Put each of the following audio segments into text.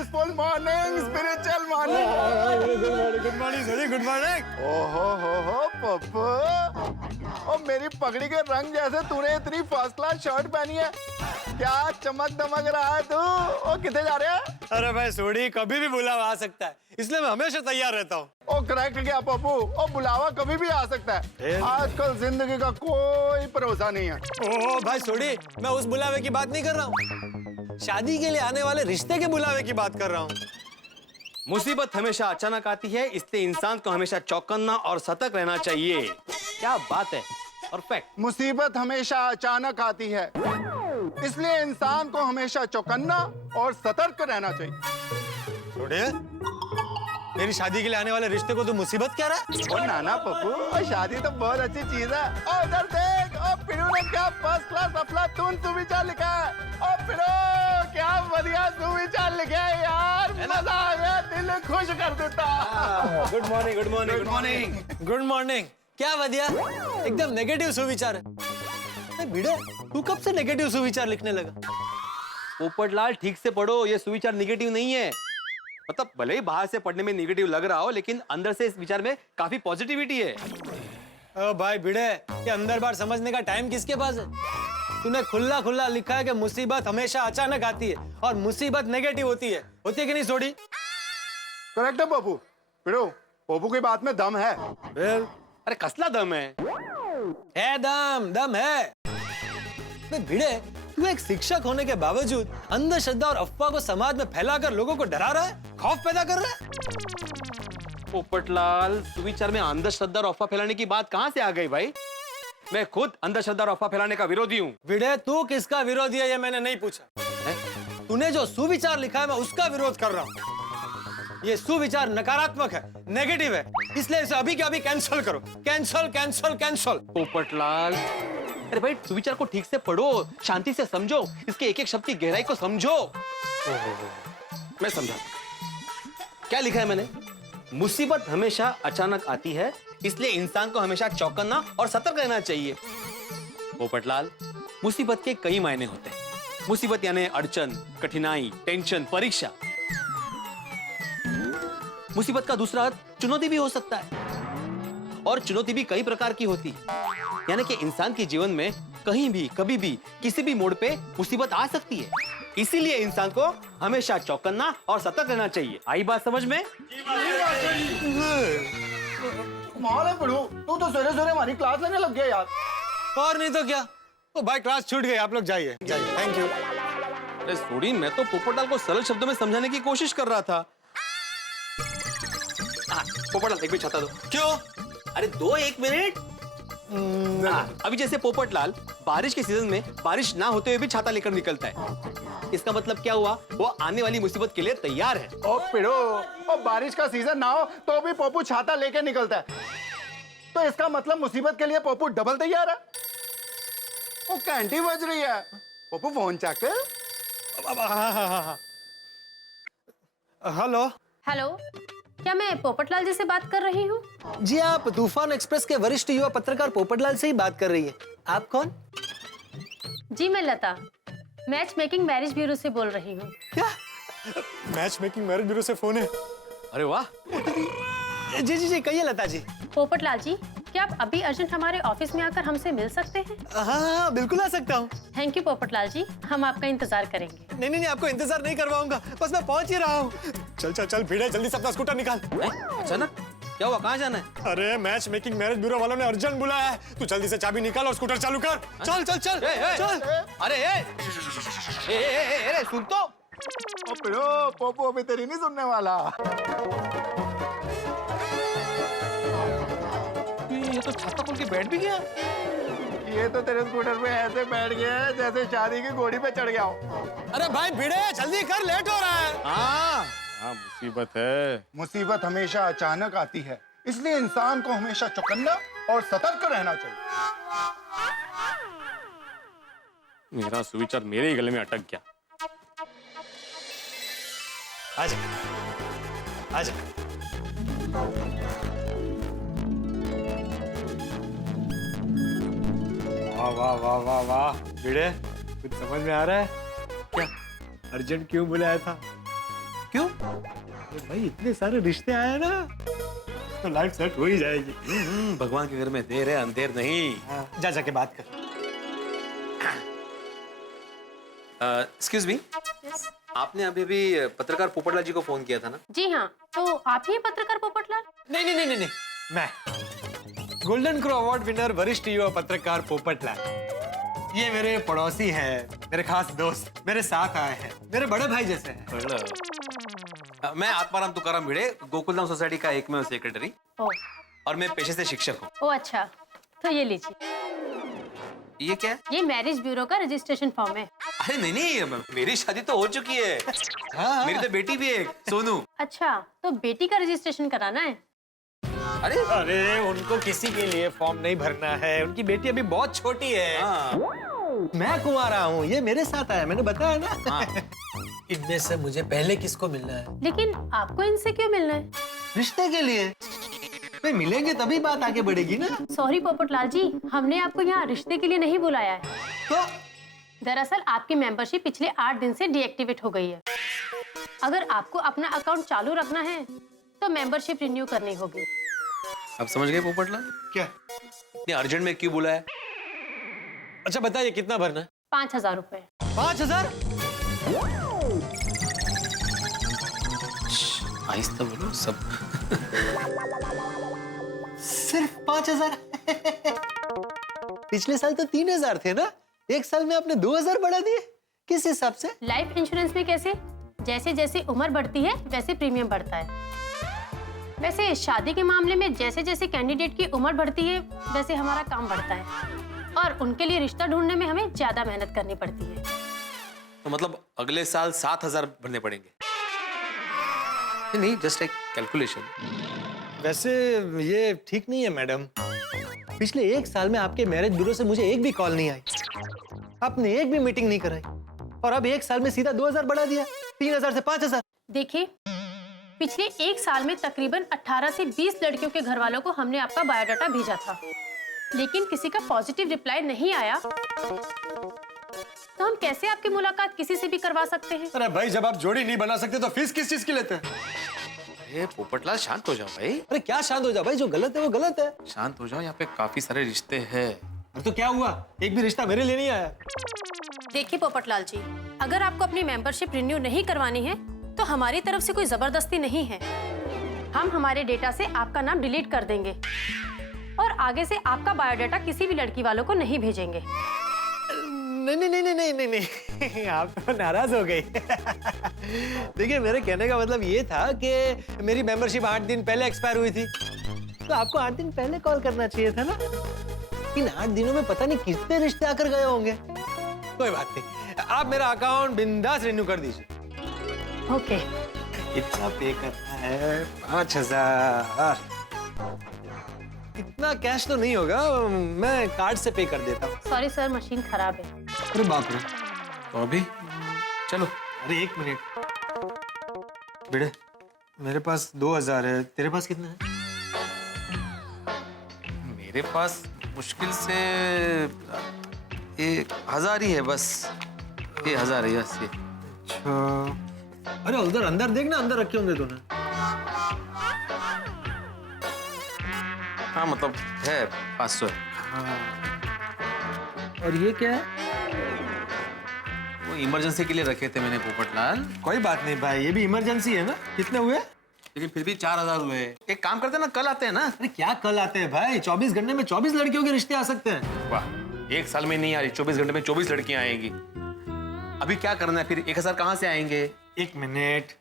Peaceful morning, spiritual morning. Good morning sir, good morning. ओहो हो पप्पू, ओ मेरी पगड़ी के रंग जैसे तूने इतनी फर्स्ट क्लास शर्ट पहनी है, क्या चमक दमक रहा है तू? ओ कितने जा रहे हैं? अरे भाई सोडी, कभी भी बुलावा आ सकता है, इसलिए मैं हमेशा तैयार रहता हूँ। ओ करेक्ट क्या पप्पू, ओ बुलावा कभी भी आ सकता है। आजकल जिंदगी का कोई भरोसा नहीं है। ओह भाई सोडी, मैं उस बुलावे की बात नहीं कर रहा हूँ, शादी के लिए आने वाले रिश्ते के बुलावे की बात कर रहा हूँ। मुसीबत हमेशा अचानक आती है, इसलिए इंसान को हमेशा चौकन्ना और सतर्क रहना चाहिए। क्या बात है, परफेक्ट। मुसीबत हमेशा अचानक आती है, इसलिए इंसान को हमेशा चौकन्ना और सतर्क रहना चाहिए। सोडी, मेरी शादी के लिए आने वाले रिश्ते को तू मुसीबत कह रहा है? ओ नाना पप्पू, शादी तो बहुत अच्छी चीज है। ओ इधर देख, ओ पिरू ने क्या फर्स्ट क्लास अफलातून सुविचार लिखा है। ओ पिरू, क्या बढ़िया सुविचार लिखा है यार, मजा आ गया, दिल खुश कर देता। Good morning, good morning, good morning. Good morning. क्या बढ़िया, एकदम नेगेटिव सुविचार है। भिड़े, तू कब से नेगेटिव सुविचार लिखने लगा? पोपटलाल, ठीक से पढ़ो, ये सुविचार निगेटिव नहीं है। मतलब भले ही बाहर से पढ़ने में निगेटिव लग रहा हो, लेकिन अंदर से इस विचार में काफी पॉजिटिविटी है। ओ भाई भिड़े, ये अंदर बार समझने का टाइम किसके पास है? तूने खुला खुला लिखा है कि मुसीबत हमेशा अचानक आती है और मुसीबत नेगेटिव होती है कि नहीं सोडी? करेक्ट है पप्पू। पिरू, पप्पू की बात में दम है। अरे कसला दम है? दम है। भिड़े, तू एक शिक्षक होने के बावजूद अंधश्रद्धा और अफवाह को समाज में फैलाकर लोगों को डरा रहा है, खौफ पैदा कर रहा है। पोपटलाल, सुविचार में अंधश्रद्धा और अफवाह फैलाने की बात कहां से आ गई भाई? मैं खुद अंधश्रद्धा और अफवाह फैलाने का विरोधी हूँ। भिड़े, तू किसका विरोधी है ये मैंने नहीं पूछा। तूने जो सुविचार लिखा है मैं उसका विरोध कर रहा हूँ। ये सुविचार नकारात्मक है, नेगेटिव है, इसलिए इसे अभी के अभी कैंसिल करो। Cancel cancel cancel. पोपटलाल, अरे भाई सुविचार को ठीक से पढ़ो, शांति से समझो, इसके एक एक शब्द की गहराई को समझो। मैं समझा क्या लिखा है मैंने। मुसीबत हमेशा अचानक आती है, इसलिए इंसान को हमेशा चौकन्ना और सतर्क रहना चाहिए। पोपटलाल, मुसीबत के कई मायने होते हैं। मुसीबत यानी अड़चन, कठिनाई, टेंशन, परीक्षा। मुसीबत का दूसरा अर्थ चुनौती भी हो सकता है, और चुनौती भी कई प्रकार की होती है। यानी कि इंसान के जीवन में कहीं भी, कभी भी, किसी भी मोड़ पे मुसीबत आ सकती है, इसीलिए इंसान को हमेशा चौकन्ना और सतर्क रहना चाहिए। आई बात समझ में? माल है पिरू, तू तो सवेरे सवेरे हमारी क्लास लेने लग गया यार। और नहीं तो क्या। तो भाई क्लास छूट गई, आप लोग जाइए जाइए। Thank you. अरे सोडी, मैं तो पोपटलाल को सरल शब्दों में समझाने की कोशिश कर रहा था। पोपटलाल, एक भी छाता दो। क्यों? अरे दो, एक मिनट। अभी जैसे पोपटलाल बारिश के सीजन में बारिश ना होते हुए भी छाता लेकर निकलता है, इसका मतलब क्या हुआ? वो आने वाली मुसीबत के लिए तैयार है। ओ पिरो, ओ बारिश का सीजन ना हो तो भी पप्पू छाता लेके निकलता है, तो इसका मतलब मुसीबत के लिए पप्पू डबल तैयार है। ओ घंटी बज रही है, पप्पू फोन चेक कर। हेलो। हेलो, क्या मैं पोपटलाल जी से बात कर रही हूँ? जी, आप तूफान एक्सप्रेस के वरिष्ठ युवा पत्रकार पोपटलाल से ही बात कर रही है। आप कौन? जी, मैं लता, मैच मेकिंग मैरिज ब्यूरो से बोल रही हूँ। क्या? मैच मेकिंग मैरिज ब्यूरो से फोन है? अरे वाह। जी जी जी, कहिए लता जी। पोपटलाल जी, क्या आप अभी अर्जेंट हमारे ऑफिस में आकर हमसे मिल सकते हैं? हाँ, बिल्कुल आ सकता हूँ। थैंक यू पोपटलाल जी, हम आपका इंतजार करेंगे। नहीं नहीं, आपको इंतजार नहीं करवाऊंगा, बस मैं पहुंच ही रहा हूँ। चल चल चल भिड़े, जल्दी से अपना स्कूटर निकाल। अचानक क्या हुआ, कहाँ जाना है? अरे मैच मेकिंग मैरिज ब्यूरो वालों ने अर्जेंट बुलाया है, तू जल्दी से चाबी निकाल और स्कूटर चालू कर। चल चल चल चल। अरे सुन तो। ओ पिरो, पप्पू अभी तेरी नहीं सुनने वाला। ये तो छाता खोल के बैठ भी गया। ये तो तेरे स्कूटर पे ऐसे बैठ गया है जैसे शादी की घोड़ी पे चढ़ गया हो। अरे भाई भिड़े, जल्दी कर, लेट हो रहा है। हाँ, मुसीबत है। मुसीबत हमेशा अचानक आती है, इसलिए इंसान को हमेशा चौकन्ना और सतर्क रहना चाहिए। मेरा सुविचार मेरे ही गले में अटक गया। आजा आजा। वाह वाह वाह वाह वाह भिड़े, कुछ समझ में आ रहा है क्या? अर्जेंट क्यों बुलाया था? क्यों? भाई इतने सारे रिश्ते आए ना तो लाइफ सेट हो ही जाएगी। भगवान के घर में देर है अंधेर नहीं। जा जाके बात कर। एक्सक्यूज मी, आपने अभी भी पत्रकार पोपटलाल जी को फोन किया था ना? जी हाँ, तो आप ही हैं पत्रकार पोपटलाल? नहीं नहीं नहीं नहीं नहीं, मैं गोल्डन क्रो अवार्ड विनर वरिष्ठ युवा पत्रकार पोपटलाल। ये मेरे पड़ोसी हैं, मेरे खास दोस्त, मेरे साथ आए हैं, मेरे बड़े भाई जैसे हैं। मैं आत्माराम तुकाराम भिड़े, गोकुलधाम सोसाइटी का एकमेव सेक्रेटरी, ओ, और मैं पेशे से शिक्षक हूँ। ओ अच्छा, तो ये लीजिए। ये क्या है? ये मैरिज ब्यूरो का रजिस्ट्रेशन फॉर्म है। अरे नहीं नहीं, मेरी शादी तो हो चुकी है। हाँ, मेरी तो बेटी भी है एक, सोनू। अच्छा, तो बेटी का रजिस्ट्रेशन कराना है? अरे अरे उनको किसी के लिए फॉर्म नहीं भरना है, उनकी बेटी अभी बहुत छोटी है। हाँ। मैं कुंवारा हूँ, ये मेरे साथ आया, मैंने बताया ना। हाँ। इनमें से मुझे पहले किसको मिलना है? लेकिन आपको इनसे क्यों मिलना है? रिश्ते के लिए। भाई मिलेंगे तभी बात आगे बढ़ेगी ना। सॉरी पोपटलाल जी, हमने आपको यहाँ रिश्ते के लिए नहीं बुलाया है। तो दरअसल आपकी मेंबरशिप पिछले 8 दिन से डीएक्टिवेट हो गई है। अगर आपको अपना अकाउंट चालू रखना है तो मेंबरशिप रिन्यू करनी होगी। अब समझ गए पोपटलाल? क्या? इतने अर्जेंट में क्यों बुलाया? अच्छा बताइए कितना भरना है? 5,000 रुपए। 5,000? आहिस्ता बोलो सब। सिर्फ 5,000? पिछले साल तो 3,000 थे ना, एक साल में आपने 2,000 बढ़ा दिए, किस हिसाब से? लाइफ इंश्योरेंस में कैसे? जैसे जैसे उम्र बढ़ती है वैसे प्रीमियम बढ़ता है। वैसे शादी के मामले में जैसे जैसे कैंडिडेट की उम्र बढ़ती है वैसे हमारा काम बढ़ता है और उनके लिए रिश्ता ढूंढने में हमें ज्यादा मेहनत करनी पड़ती है। तो मतलब अगले साल 7,000 भरने पड़ेंगे? नहीं, जस्ट एक कैलकुलेशन। वैसे ये ठीक नहीं है मैडम। पिछले एक साल में आपके मैरिज ब्यूरो से मुझे एक भी कॉल नहीं आई, आपने एक भी मीटिंग नहीं कराई, और अब एक साल में सीधा 2,000 बढ़ा दिया, 3,000 से 5,000। देखिए, पिछले एक साल में तकरीबन 18 से 20 लड़कियों के घर वालों को हमने आपका बायोडाटा भेजा था, लेकिन किसी का पॉजिटिव रिप्लाई नहीं आया, तो हम कैसे आपकी मुलाकात किसी से भी करवा सकते हैं? अरे भाई, जब आप जोड़ी नहीं बना सकते तो फीस किस चीज की लेते हैं? अरे पोपटलाल शांत हो जाओ भाई। अरे क्या शांत हो जाओ भाई, जो गलत है वो गलत है। शांत हो जाओ, यहाँ पे काफी सारे रिश्ते हैं। अरे तो क्या हुआ, एक भी रिश्ता मेरे लिए नहीं आया? देखिए पोपटलाल जी, अगर आपको अपनी मेंबरशिप रिन्यू नहीं करवानी है तो हमारी तरफ से कोई जबरदस्ती नहीं है। हम हमारे डेटा से आपका नाम डिलीट कर देंगे और आगे से आपका बायोडाटा किसी भी लड़की वालों को नहीं भेजेंगे। नहीं नहीं नहीं नहीं नहीं नहीं, आप तो नाराज हो गई। देखिए, मेरे कहने का मतलब ये था कि मेरी मेंबरशिप 8 दिन पहले एक्सपायर हुई थी, तो आपको 8 दिन पहले कॉल करना चाहिए था ना। इन 8 दिनों में पता नहीं कितने रिश्ते आकर गए होंगे। कोई बात नहीं, आप मेरा अकाउंट बिंदास रिन्यू कर दीजिए। ओके। इतना पे करना है? 5,000। इतना कैश तो नहीं होगा, मैं कार्ड से पे कर देता हूँ। सॉरी सर, मशीन खराब है। अरे बाप रे। तो अभी चलो। अरे 1 मिनट बेटे, मेरे पास 2,000 है, तेरे पास कितना है? मेरे पास मुश्किल से 1,000 ही है बस। ये 1,000 है बस ये। अच्छा, अरे उधर अंदर देखना, अंदर रखे होंगे तूने। हाँ मतलब है 500 है। हाँ। और ये क्या है? वो इमरजेंसी के लिए रखे थे मैंने पोपटलाल। कोई बात नहीं भाई, ये भी इमरजेंसी है ना। कितने हुए? लेकिन फिर भी 4,000 हुए। एक काम करते हैं ना, कल आते हैं ना। अरे क्या कल आते हैं भाई, 24 घंटे में 24 लड़कियों के रिश्ते आ सकते हैं। वाह, एक साल में नहीं आ रही, 24 घंटे में 24 लड़कियां आएंगी। अभी क्या करना है फिर? 1,000 कहाँ से आएंगे? 1 मिनट,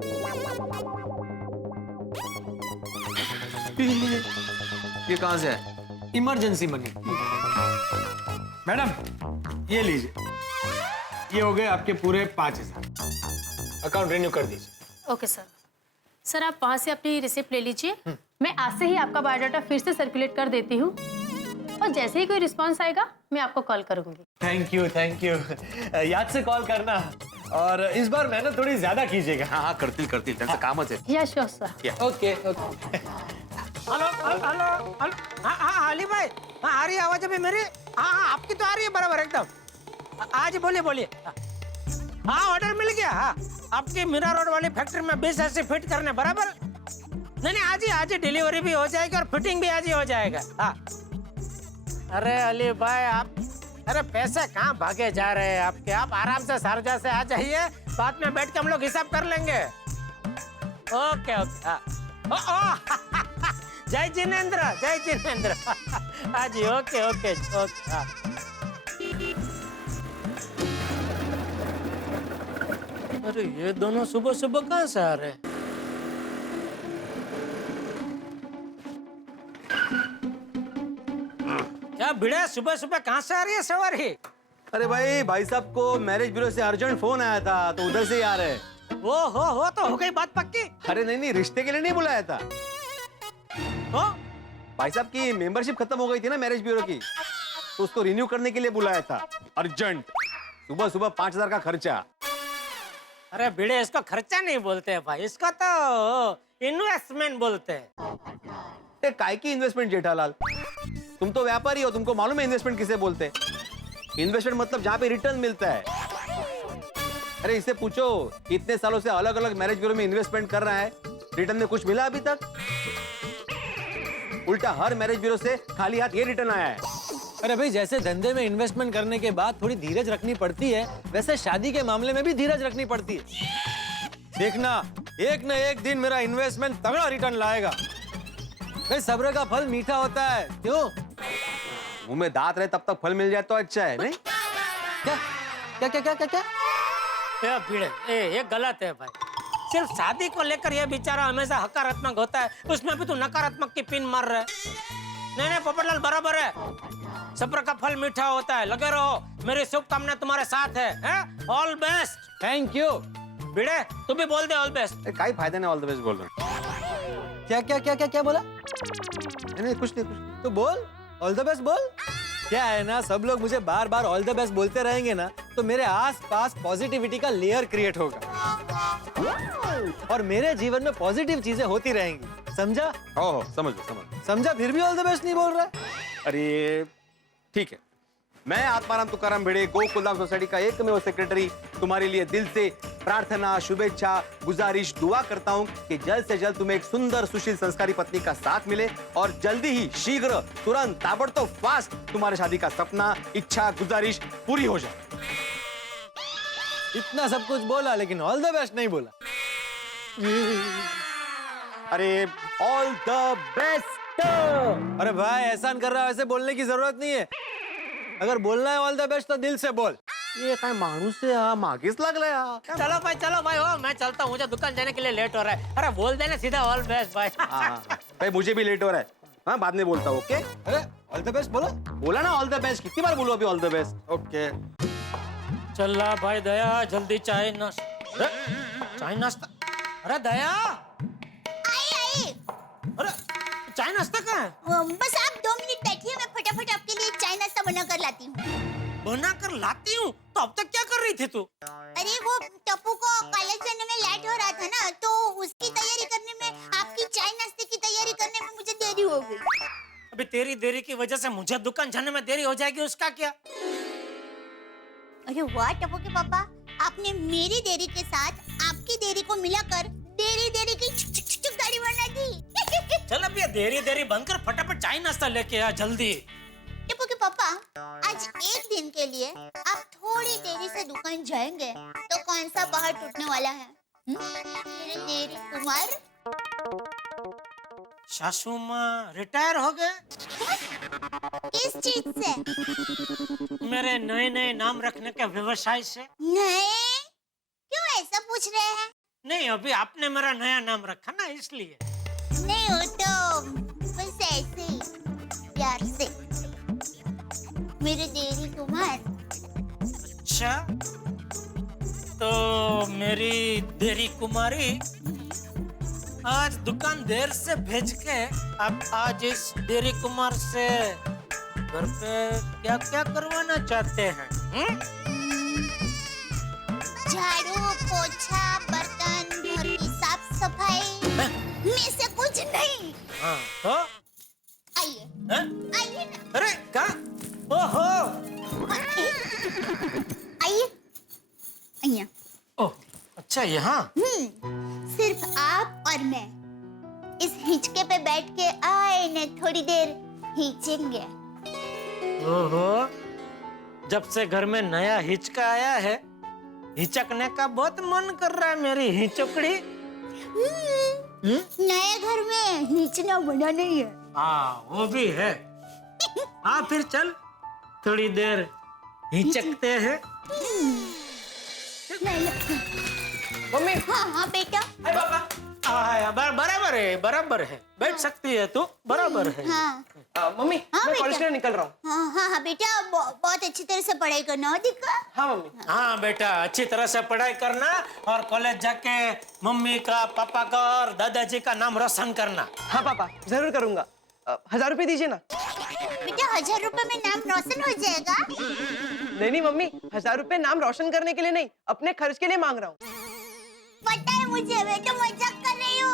ये कहाँ से है? Emergency money. मैडम ये लीजिए, ये हो गए आपके पूरे 5,000। अकाउंट रिन्यू कर दीजिए। Okay sir. सर आप वहाँ से अपनी रिसिप्ट ले लीजिए। मैं आज से ही आपका बायोडाटा फिर से सर्कुलेट कर देती हूँ और जैसे ही कोई रिस्पांस आएगा मैं आपको कॉल करूंगी। Thank you thank you. याद से कॉल करना, और इस बार मेहनत थोड़ी ज्यादा कीजिएगा। हाँ हाँ, करतील त्यांचं कामच आहे। या sure sir. Okay okay. Hello hello hello. हाँ हाँ अली भाई, हाँ आ रही है आवाज अभी मेरी? हाँ हाँ आपकी तो आ रही है बराबर एकदम। हाँ जी बोलिए बोलिए। हाँ ऑर्डर मिल गया। क्या? हाँ, आपकी मीरा रोड वाली फैक्ट्री में 20 ऐसे फिट करने बराबर? नहीं, आज ही डिलीवरी भी हो जाएगी और फिटिंग भी आज ही हो जाएगा। हाँ। अरे अली भाई, आप अरे पैसे कहाँ भागे जा रहे हैं आपके? आप आराम से शारजा से आ जाइए, बाद में बैठ के हम लोग हिसाब कर लेंगे। ओके। हाँ। जय जिनेंद्र। हाँ जी, ओके। हाँ। अरे ये दोनों सुबह सुबह कहाँ से आ रहे हैं? क्या भिड़े, सुबह सुबह कहाँ से आ रही है सवारी? अरे भाई साहब को मैरिज ब्यूरो से अर्जेंट फोन आया था, तो उधर से ही आ रहे हैं। वो हो तो हो गई बात पक्की? अरे नहीं, रिश्ते के लिए नहीं बुलाया था। हो? भाई साहब की मेंबरशिप खत्म हो गई थी ना मैरिज ब्यूरो की, तो उसको रिन्यू करने के लिए बुलाया था अर्जेंट। सुबह 5,000 का खर्चा। अरे भिड़े, इसको खर्चा नहीं बोलते हैं भाई, इसको तो इन्वेस्टमेंट बोलते हैं। काय की इन्वेस्टमेंट जेठालाल? तुम तो व्यापारी हो, तुमको मालूम है इन्वेस्टमेंट किसे बोलते हैं? इन्वेस्टमेंट मतलब जहाँ पे रिटर्न मिलता है। अरे इससे पूछो, इतने सालों से अलग अलग मैरिज ब्यूरो में इन्वेस्टमेंट कर रहा है, रिटर्न में कुछ मिला अभी तक? उल्टा हर मैरिज ब्यूरो से खाली हाथ ये रिटर्न आया है। अरे भाई, जैसे धंधे में इन्वेस्टमेंट करने के बाद थोड़ी धीरज रखनी पड़ती है, वैसे शादी के मामले में भी धीरज रखनी पड़ती है। देखना, एक न एक दिन मेरा इन्वेस्टमेंट तगड़ा रिटर्न लाएगा। भाई सब्र का फल मीठा होता है, क्यों? मुंह में दांत रहे तब तक फल मिल जाए तो अच्छा है, नहीं? क्या? ये भिड़े, ये गलत है भाई। सिर्फ शादी को लेकर ये बेचारा हमेशा हकारात्मक होता है, उसमें भी तू नकारात्मक की पिन मार रहा है। नहीं, पोपटलाल बराबर है, सब्र का फल मीठा होता है। लगे रहो, मेरी शुभकामनाएं तुम्हारे साथ है? All best. Thank you. Bhide, तू भी बोल दे ऑल बेस्ट। काय फायदा नहीं ऑल द बेस्ट बोल रहे? क्या बोला? नहीं, कुछ नहीं। तो बोल, ऑल द बेस्ट बोल। क्या है ना, सब लोग मुझे बार बार ऑल द बेस्ट बोलते रहेंगे ना, तो मेरे आसपास पॉजिटिविटी का लेयर क्रिएट होगा और मेरे जीवन में पॉजिटिव चीजें होती रहेंगी। समझा? हो, समझ। समझा? फिर भी ऑल द बेस्ट नहीं बोल रहा है? अरे ठीक है, मैं आत्माराम तुकाराम भिड़े, गोकुलधाम सोसाइटी का एकमेव सेक्रेटरी तुम्हारे लिए दिल से प्रार्थना, शुभेच्छा, गुजारिश, दुआ करता हूँ कि जल्द से जल्द तुम्हें एक सुंदर सुशील संस्कारी पत्नी का साथ मिले और जल्दी ही शीघ्र तुरंत ताबड़तोड़ फास्ट तुम्हारे शादी का सपना, इच्छा, गुजारिश पूरी हो जाए। इतना सब कुछ बोला लेकिन ऑल द बेस्ट नहीं बोला। अरे ऑल द बेस्ट। अरे भाई, एहसान कर रहा है, ऐसे बोलने की जरूरत नहीं है। अगर बोलना है ऑल द बेस्ट तो दिल से बोल। ये काय माणूस है, मागेच लागलाय हा। चलो भाई, हो मैं चलता हूँ, मुझे दुकान जाने के लिए लेट हो रहा है। अरे बोल देना सीधा ऑल बेस्ट भाई। भाई मुझे भी लेट हो रहा है, हाँ बाद में बोलता हूँ। ओके, अरे ऑल द बेस्ट बोलो। बोला ना ऑल द बेस्ट, कितनी बार बोलूं अभी ऑल द बेस्ट? ओके। चल भाई दया, जल्दी चाय नाश्ता। अरे दया, आई। अरे चाय नाश्ता कहाँ है? बस आप 2 मिनट बैठिए, मैं फटाफट आपके लिए चाय नाश्ता बना कर लाती हूँ। तो अब तक क्या कर रही थी तू? अरे वो टप्पू को कॉलेज जाने में लेट हो रहा था ना, तो उसकी तैयारी करने में, आपकी चाय नाश्ते की तैयारी करने में मुझे देरी हो गई। अभी तेरी देरी की वजह से मुझे दुकान जाने में देरी हो जाएगी, उसका क्या? अरे वाह टप्पू के पापा, आपने मेरी देरी के साथ आपकी देरी को मिलाकर देरी की छुक गाड़ी बना दी। चल अब ये देरी बंद कर, फटाफट चाय नाश्ता लेके आ जल्दी। टप्पू के पापा, आज एक दिन के लिए आप थोड़ी देरी से दुकान जाएंगे तो कौन सा पहाड़ टूटने वाला है? मेरे देरी कुमार। सासू माँ रिटायर हो गए? किस चीज से? मेरे नए नाम रखने के व्यवसाय से। नहीं, क्यों ऐसा पूछ रहे हैं? नहीं, अभी आपने मेरा नया नाम रखा ना, इसलिए। नहीं, वो तो बस ऐसे ही प्यार से, मेरे देरी कुमार। अच्छा, तो मेरी देरी कुमारी, आज दुकान देर से भेज के आप आज इस देरी कुमार से घर पे क्या क्या करवाना चाहते हैं? झाड़ू, पोछा, बर्तन, घर की साफ सफाई में से कुछ नहीं। हाँ, तो आइए आइए ना। अरे कहाँ? ओहो, आइए आइए। ओह, अच्छा यहाँ? सिर्फ आप और मैं इस हिचके पे बैठ के आए न थोड़ी देर हिचेंगे। ओहो, जब से घर में नया हिचका आया है, हिचकने का बहुत मन कर रहा है मेरी हिचकड़ी। नए घर में हिचना बना नहीं है। हाँ, वो भी है। हाँ, फिर चल थोड़ी देर हिचकते हैं। मम्मी हाँ बेटा। बराबर है, बैठ सकती है तू, बराबर है। हाँ मम्मी हाँ, मैं बेटा। कॉलेज के लिए निकल रहा हूँ। हाँ बेटा, बहुत अच्छी तरह से पढ़ाई करना हो दिक्का। हाँ मम्मी। हाँ बेटा, अच्छी तरह से पढ़ाई करना और कॉलेज जाके मम्मी का, पापा का और दादाजी का नाम रोशन करना। हाँ पापा जरूर करूंगा। 1000 रुपए दीजिए ना। बेटा 1000 रुपए में नाम रोशन हो जाएगा। नहीं मम्मी, 1000 रुपए नाम रोशन करने के लिए नहीं, अपने खर्च के लिए मांग रहा हूँ। पता है मुझे, बेटा मजाक कर रही हूँ।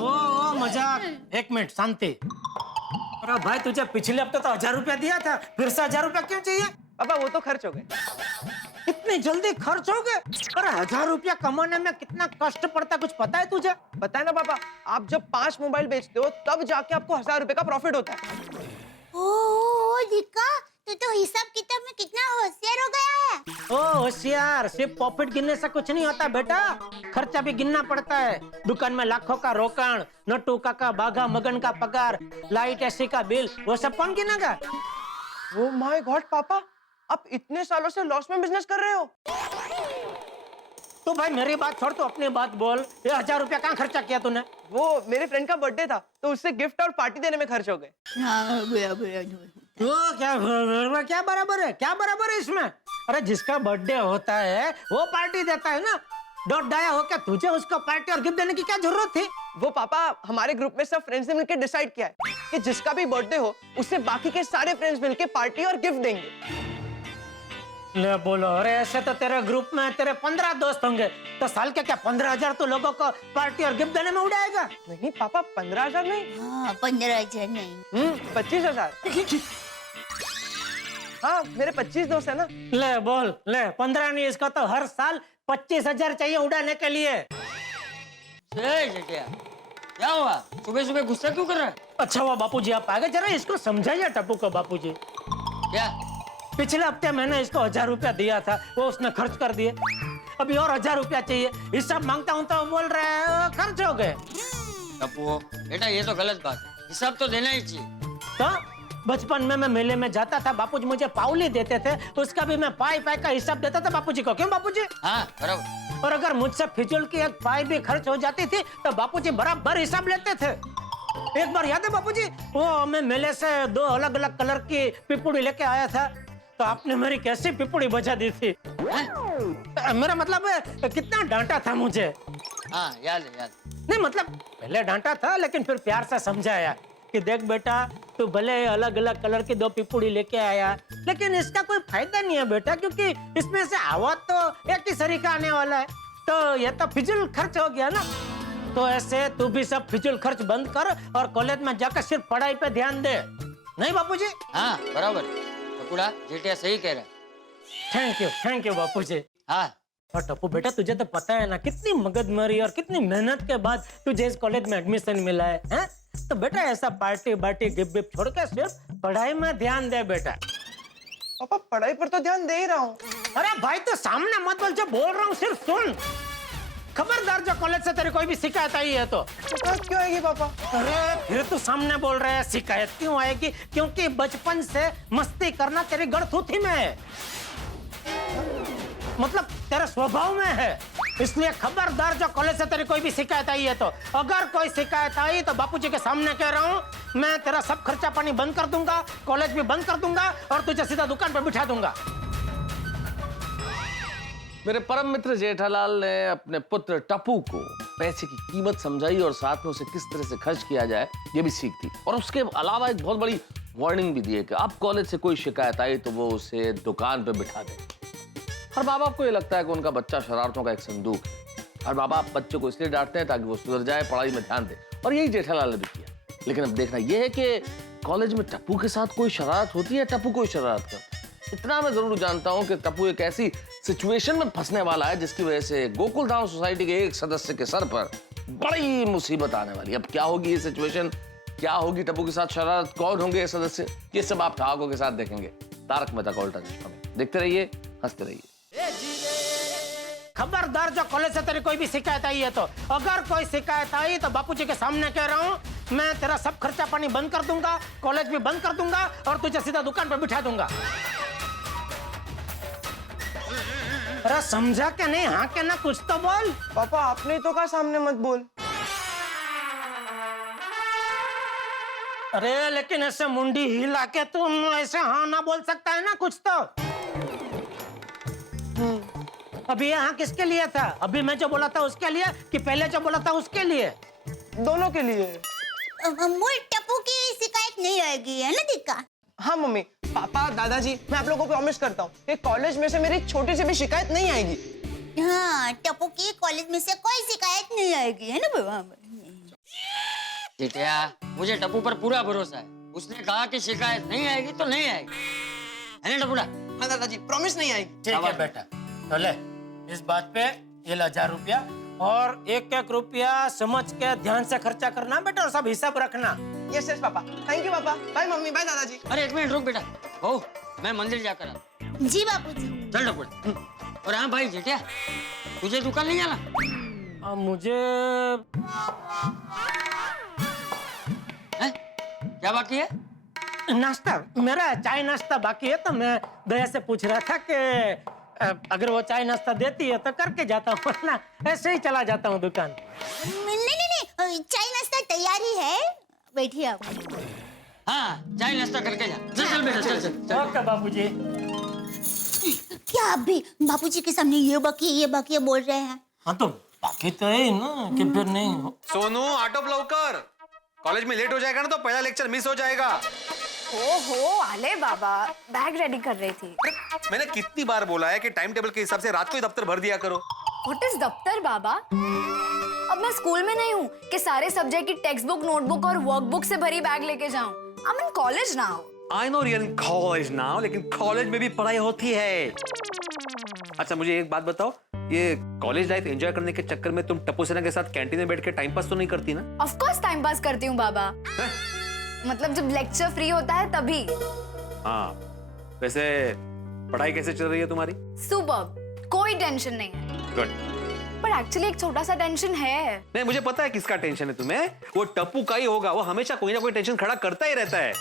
ओ मजाक। एक मिनट शांति। अरे भाई, तुझे पिछले हफ्ते तो 1000 रुपया दिया था, फिर से 1000 रुपया क्यों चाहिए? पापा वो तो खर्च हो गए। इतनी जल्दी खर्च हो गए? अरे 1000 रुपया कमाने में कितना कष्ट पड़ता है, कुछ पता है तुझे? पता है ना पापा, आप जब 5 मोबाइल बेचते हो तब जाके आपको 1000 रुपए का प्रॉफिट होता है। ओ दिक्का, तू तो हिसाब किताब में कितना होशियार हो गया है। ओ होशियार, सिर्फ प्रॉफिट गिनने से कुछ नहीं होता बेटा, खर्चा भी गिनना पड़ता है। दुकान में लाखों का रोकड़, नट्टू काका, बाघा मगन का पगार, लाइट एसी का बिल, वो सब कौन गिनेगा? ओह माय गॉड पापा, आप इतने सालों से लॉस में बिजनेस कर रहे हो। तो भाई मेरी बात छोड़, तो अपनी बात बोल। ये 1000 रुपया कहाँ खर्चा किया तूने? वो मेरे फ्रेंड का बर्थडे था तो उससे गिफ्ट और पार्टी देने में खर्च हो गए। वो क्या बराबर है, क्या बराबर है इसमें? अरे जिसका बर्थडे होता है वो पार्टी देता है ना। डॉट डाया हो क्या तुझे उसको पार्टी और गिफ्ट देने की क्या जरूरत थी? वो पापा हमारे ग्रुप में सब फ्रेंड्स ने मिलकर डिसाइड किया है कि जिसका भी बर्थडे हो उससे बाकी के सारे फ्रेंड्स मिलकर पार्टी और गिफ्ट देंगे। ले बोलो, अरे ऐसे तो तेरे ग्रुप में तेरे 15 दोस्त होंगे, तो साल के क्या 15,000 तो लोगों को पार्टी और गिफ्ट देने में उड़ाएगा? नहीं पापा, 15,000 नहीं। हाँ 15,000 नहीं। 25,000। हाँ मेरे 25 दोस्त है ना। ले बोल, ले 15 नहीं, इसका तो हर साल 25,000 चाहिए उड़ाने के लिए। क्या हुआ? सुबह सुबह गुस्सा क्यों कर रहा है? अच्छा हुआ बापूजी आप आ गए, जरा इसको समझाइए टप्पू को। बापूजी क्या? पिछले हफ्ते मैंने इसको 1000 रुपया दिया था, वो उसने खर्च कर दिए। अभी और 1000 रुपया चाहिए, हिसाब मांगता हूँ तो बोल रहे हैं खर्च हो गए। टप्पू बेटा, ये तो गलत बात है, हिसाब तो देना ही चाहिए। तो बचपन में मैं मेले में जाता था, बापूजी मुझे पाउली देते थे, उसका भी मैं पाई पाई का हिसाब देता था बापूजी को। क्यों बापूजी? हाँ बराबर। और अगर मुझसे फिजूल की एक पाई भी खर्च हो जाती थी तो बापूजी बराबर हिसाब लेते थे। एक बार याद है बापूजी, वो मैं मेले से 2 अलग अलग कलर की पिपुड़ी लेके आया था, तो आपने मेरी कैसी पिपुड़ी बजा दी थी। मेरा मतलब है कितना डांटा था मुझे। हाँ याद है, याद। नहीं मतलब पहले डांटा था, लेकिन फिर प्यार से समझाया कि देख बेटा, तू भले अलग अलग कलर की 2 पिपुड़ी लेके आया, लेकिन इसका कोई फायदा नहीं है बेटा, क्योंकि इसमें से आवाज तो एक ही सरी का आने वाला है, तो ये तो फिजूल खर्च हो गया ना। तो ऐसे तू भी सब फिजूल खर्च बंद कर और कॉलेज में जाकर सिर्फ पढ़ाई पे ध्यान दे। नहीं बापूजी? हाँ बराबर। टपुड़ा जेठिया सही कह रहा है। थैंक यू बापूजी। हाँ और टप्पू बेटा, तुझे तो पता है ना कितनी मगजमारी और कितनी मेहनत के बाद तुझे इस कॉलेज में एडमिशन मिला है, हैं? तो बेटा ऐसा पार्टी बार्टी गिफ्ट विफ्ट छोड़ के सिर्फ पढ़ाई में ध्यान दे बेटा। पापा पढ़ाई पर तो ध्यान दे ही रहा हूँ। अरे भाई तो सामने मत बोल, जो बोल रहा हूँ सिर्फ सुन। खबरदार जो कॉलेज से तेरी कोई भी शिकायत आई है तो। शिकायत क्यों आएगी पापा? अरे फिर तू सामने बोल रहा है शिकायत क्यों आएगी? क्योंकि बचपन से मस्ती करना तेरी गड़थूथी में है, मतलब तेरे स्वभाव में है। इसलिए खबरदार जो कॉलेज से तेरी कोई भी शिकायत आई है तो। अगर कोई शिकायत आई तो बापूजी के सामने कह रहा हूँ, मैं तेरा सब खर्चा पानी बंद कर दूंगा, कॉलेज भी बंद कर दूंगा और तुझे सीधा दुकान पर बिठा दूंगा। मेरे परम मित्र जेठालाल ने अपने पुत्र टप्पू को पैसे की कीमत समझाई और साथ में उसे किस तरह से खर्च किया जाए ये भी सीख दी, और उसके अलावा एक बहुत बड़ी वार्निंग भी दी है कि अब कॉलेज से कोई शिकायत आई तो वो उसे दुकान पे बिठा दे। हर माँ बाप को ये लगता है कि उनका बच्चा शरारतों का एक संदूक है। हर माँ बाप बच्चे को इसलिए डांटते हैं ताकि वो सुधर जाए, पढ़ाई में ध्यान दे, और यही जेठालाल ने भी किया। लेकिन अब देखना यह है कि कॉलेज में टप्पू के साथ कोई शरारत होती है, टप्पू कोई शरारत करता है। इतना मैं जरूर जानता हूँ कि टप्पू एक ऐसी सिचुएशन में फंसने वाला है जिसकी वजह से गोकुल धाम सोसाइटी के एक सदस्य के सर पर बड़ी मुसीबत आने वाली है। अब क्या होगी ये सिचुएशन, क्या होगी टप्पू के साथ शरारत, कौन होंगे ये सदस्य, ये सब आप ठहाकों के साथ देखेंगे तारक मेहता का उल्टा चश्मा में। देखते रहिए, हंसते रहिए। खबरदार जो कॉलेज से तेरी कोई भी शिकायत आई है तो, अगर कोई शिकायत आई तो बापूजी के सामने कह रहा हूँ, मैं तेरा सब खर्चा पानी बंद कर दूंगा, कॉलेज भी बंद कर दूंगा और तुझे सीधा दुकान पे बिठा दूंगा। अरे समझा के नहीं, हाँ के ना, कुछ तो बोल। पापा आपने तो कहा सामने मत बोल। अरे लेकिन ऐसे मुंडी हिला के तुम ऐसे हाँ ना बोल सकता है ना, कुछ तो। अभी ये हाँ किसके लिए था? अभी मैं जो बोला था उसके लिए कि पहले जो बोला था उसके लिए? दोनों के लिए। अमूल, टप्पू की शिकायत नहीं आएगी, है ना दीका? हाँ मम्मी, पापा, दादाजी, मैं आप लोगों को प्रॉमिस करता हूँ कि कॉलेज में से मेरी एक छोटी सी भी शिकायत नहीं आएगी। हाँ, टप्पू की कॉलेज में से कोई शिकायत नहीं आएगी, है ना बाबा? जिटिया, मुझे टप्पू पर पूरा भरोसा है। उसने कहा कि शिकायत नहीं आएगी तो नहीं आएगी, है ना टप्पूड़ा? हाँ दादाजी, प्रॉमिस नहीं आएगी। ठीक है बेटा, तो ले इस बात पे ये 1000 रुपया, और एक एक रुपया समझ के ध्यान से खर्चा करना बेटा, और सब हिसाब रखना। Yes yes papa. Thank you पापा। बाय मम्मी, बाय दादाजी। अरे एक मिनट रुक बेटा, ओ मैं मंदिर जाकर आता। जी बापूजी। चल टप्पूड़ा। और हाँ भाई जिटिया, तुझे दुकान नहीं जाना? मुझे है? क्या बाकी है? नाश्ता, मेरा चाय नाश्ता बाकी है, तो मैं दया से पूछ रहा था कि अगर वो चाय नाश्ता देती है तो करके जाता हूँ, वरना ऐसे ही चला जाता हूँ दुकान। नहीं, चाय नाश्ता तैयारी है, बैठिए आप। हाँ, चाय नाश्ता करके जा। चल बेटा, चल। ओके बाबूजी। क्या आप भी बापूजी के सामने ये बाकी बोल रहे हैं? हाँ तो बाकी तो है ना, कि फिर नहीं हो। सोनू, आटो लवकर, कॉलेज में लेट हो जाएगा ना तो पहला लेक्चर मिस हो जाएगा। हो आले बाबा, बैग रेडी कर रही थी। मैंने कितनी बार बोला है कि टाइम टेबल के हिसाब से रात को ही दफ्तर भर दिया करो। व्हाट इज दफ्तर बाबा? अब मैं स्कूल में नहीं हूँ कि सारे सब्जेक्ट की टेक्स्ट बुक, नोटबुक और वर्कबुक से भरी बैग लेके जाऊँ। I am in college now. I know you're in college now, लेकिन कॉलेज में भी पढ़ाई होती है। अच्छा मुझे एक बात बताओ, ये कॉलेज लाइफ एंजॉय करने के चक्कर में तुम टप्पू सेना के साथ कैंटीन में बैठ के टाइम पास तो नहीं करती ना? ऑफ कोर्स टाइम पास करती हूँ बाबा। मतलब जब लेक्चर फ्री होता है तभी। हाँ, वैसे पढ़ाई कैसे चल रही है तुम्हारी? सुपर्ब, कोई टेंशन नहीं है। गुड। पर एक्चुअली एक छोटा सा टेंशन है। नहीं, मुझे पता है किसका टेंशन है तुम्हें। वो टप्पू का ही होगा, वो हमेशा कोई ना कोई टेंशन खड़ा करता ही रहता है।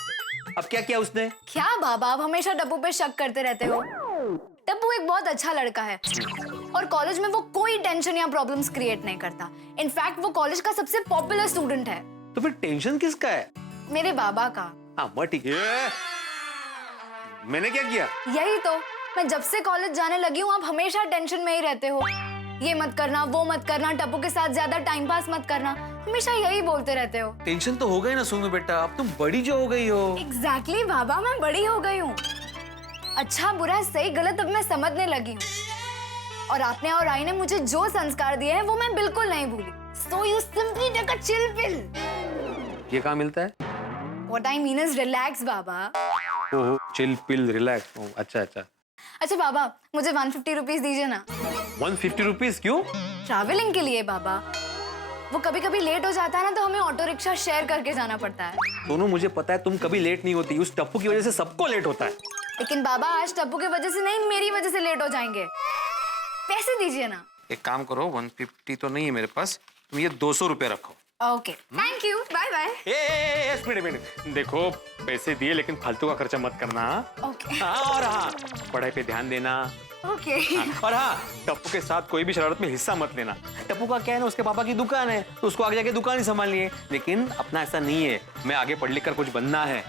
अब क्या किया उसने? क्या बाबा, आप हमेशा टप्पू पे शक करते रहते हो। टप्पू एक बहुत अच्छा लड़का है और कॉलेज में वो कोई टेंशन या प्रॉब्लम्स क्रिएट नहीं करता। इनफैक्ट वो कॉलेज का सबसे पॉपुलर स्टूडेंट है। तो फिर टेंशन किसका है? मेरे बाबा का। हाँ ठीक है। मैंने क्या किया? यही तो, मैं जब से कॉलेज जाने लगी हूँ आप हमेशा टेंशन में ही रहते हो। ये मत करना, वो मत करना, टप्पू के साथ ज्यादा टाइम पास मत करना, हमेशा यही बोलते रहते हो। टेंशन तो हो गई ना सोनू बेटा, अब तुम बड़ी जो हो गई हो। एग्जैक्टली बाबा, मैं बड़ी हो गई हूँ। अच्छा बुरा सही गलत अब मैं समझने लगी हूँ। और आपने और आई ने मुझे जो संस्कार दिए हैं वो मैं बिल्कुल नहीं भूली। So you simply take a chill pill. ये कहाँ मिलता है? What I mean is relax Baba. Oh, chill pill relax. अच्छा अच्छा। अच्छा बाबा, मुझे 150 रुपीज दीजिए ना। 150 रुपीज क्यों? ट्रैवलिंग के लिए बाबा। वो कभी कभी लेट हो जाता है ना तो हमें ऑटो रिक्शा शेयर करके जाना पड़ता है। दोनों मुझे पता है तुम कभी लेट नहीं होती, उस टप्पू की वजह से सबको लेट होता है। लेकिन बाबा आज टप्पू की वजह से नहीं, मेरी वजह से लेट हो जाएंगे। पैसे दीजिए ना। एक काम करो, 150 तो नहीं है मेरे पास, तुम ये 200 रुपए रखो। Okay, thank you, bye bye. एक मिनट, देखो पैसे दिए लेकिन फालतू का खर्चा मत करना। ओके। हाँ, और हाँ, पढ़ाई पे ध्यान देना। ओके। हाँ, और हाँ, टप्पू के साथ कोई भी शरारत में हिस्सा मत लेना। टप्पू का क्या है ना, उसके पापा की दुकान है तो उसको आगे जाके दुकान ही संभालनी है, लेकिन अपना ऐसा नहीं है, मैं आगे पढ़ लिख कर कुछ बनना है।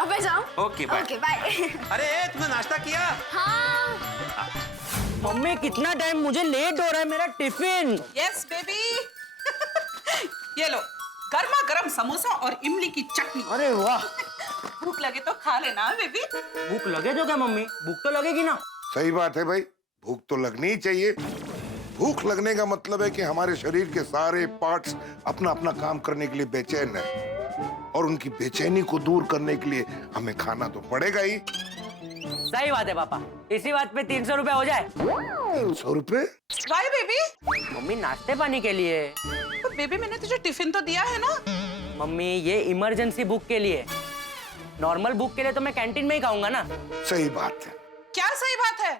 अब मैं जाऊं? Okay bye. Okay bye. अरे तुमने नाश्ता किया? हाँ। मम्मी कितना टाइम, मुझे लेट हो रहा है, मेरा टिफिन। Yes baby. ये लो गर्मा गर्म समोसा और इमली की चटनी। अरे वाह। भूख लगे तो खा लेना बेबी। भूख लगे तो क्या मम्मी, भूख तो लगेगी ना। सही बात है भाई, भूख तो लगनी ही चाहिए। भूख लगने का मतलब है कि हमारे शरीर के सारे पार्ट्स अपना अपना काम करने के लिए बेचैन है, और उनकी बेचैनी को दूर करने के लिए हमें खाना तो पड़ेगा ही। सही बात है पापा, इसी बात पे 300 रुपए हो जाए। 300 रुपए? Y baby? मम्मी नाश्ते पानी के लिए। तो बेबी मैंने तुझे टिफिन तो दिया है ना? मम्मी ये इमरजेंसी बुक के लिए, नॉर्मल बुक के लिए तो मैं कैंटीन में ही खाऊंगा ना। सही बात है। क्या सही बात है?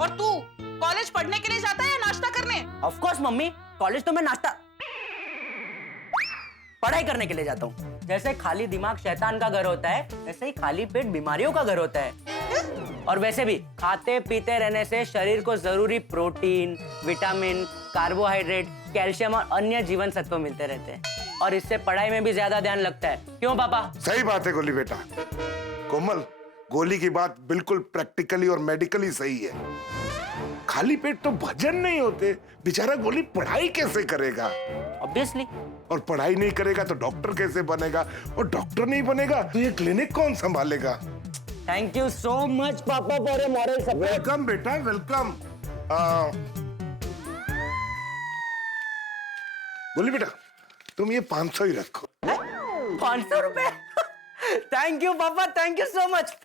और तू कॉलेज पढ़ने के लिए जाता है या नाश्ता करने? ऑफ कोर्स मम्मी, कॉलेज तो मैं नाश्ता पढ़ाई करने के लिए जाता हूँ। जैसे खाली दिमाग शैतान का घर होता है, वैसे ही खाली पेट बीमारियों का घर होता है। और वैसे भी खाते पीते रहने से शरीर को जरूरी प्रोटीन, विटामिन, कार्बोहाइड्रेट, कैल्शियम और अन्य जीवन सत्व मिलते रहते हैं, और इससे पढ़ाई में भी ज्यादा ध्यान लगता है। क्यों पापा? सही बात है गोली बेटा। कोमल, गोली की बात बिल्कुल प्रैक्टिकली और मेडिकली सही है। खाली पेट तो भजन नहीं होते। बेचारा गोली पढ़ाई कैसे करेगा? ऑब्वियसली। और पढ़ाई नहीं करेगा तो डॉक्टर कैसे बनेगा? और डॉक्टर नहीं बनेगा तो ये क्लिनिक कौन संभालेगा? थैंक यू सो मच पापा for a moral support. Welcome बेटा, वेलकम। बोली बेटा, तुम ये 500 ही रखो। 500 रुपए? थैंक यू पापा, थैंक यू सो मच।